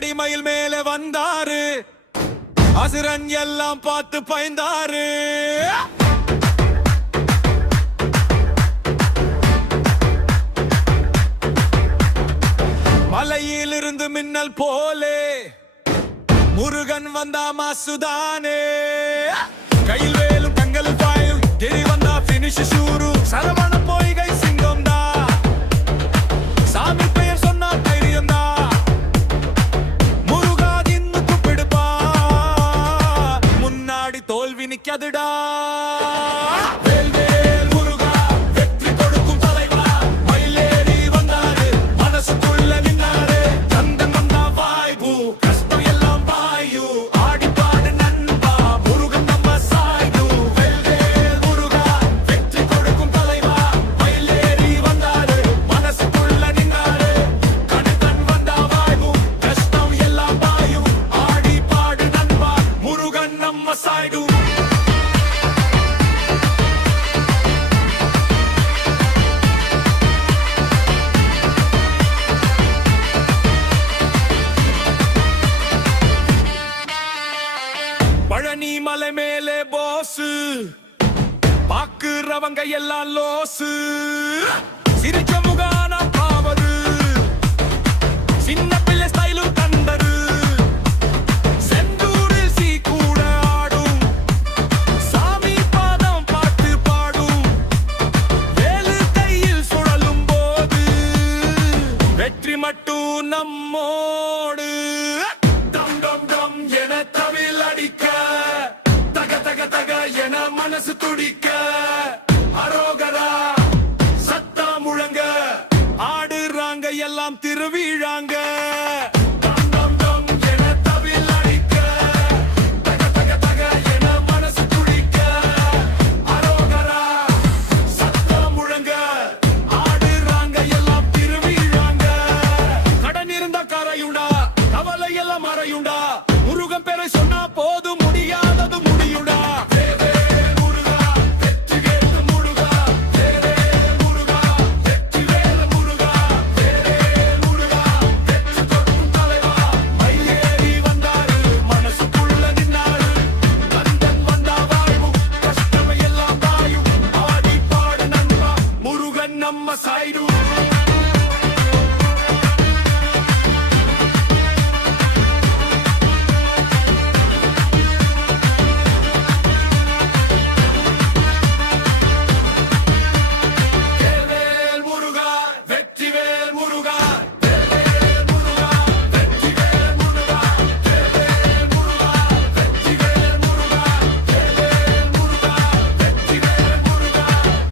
அப்படி மயில் மேலே வந்தாரு, அசுரன் எல்லாம் பார்த்து பயந்தாரு. மலையிலிருந்து மின்னல் போலே முருகன் வந்தா மாசுதானே. கையில் வேலும் கங்கல் பாயும் தெரி வந்தா பினிஷ் ஷூரு. சரவண பொய்கை சிங்கம் தா, சாமி பெயர் சொன்னா தைரியம் தா. முருகா தின்னு கூப்பிடுப்பா, முன்னாடி தோல்வி நிக்காதுடா. பழனி மலை மேலே போசு, பாக்குறவங்க எல்லாம் லோசு. சிரிச்ச முகான பாவது, சின்ன பிள்ளை ஸ்டைலு தந்தரு. செந்தூரில் சீ கூட ஆடும், சாமி பாதம் பாட்டு பாடும். வேலு கையில் சுழலும் போது வெற்றி மட்டும் நம்மோடு. டம் டம் டம் என தவில் அடிக்க, தக தக தக என மனசு துடிக்க.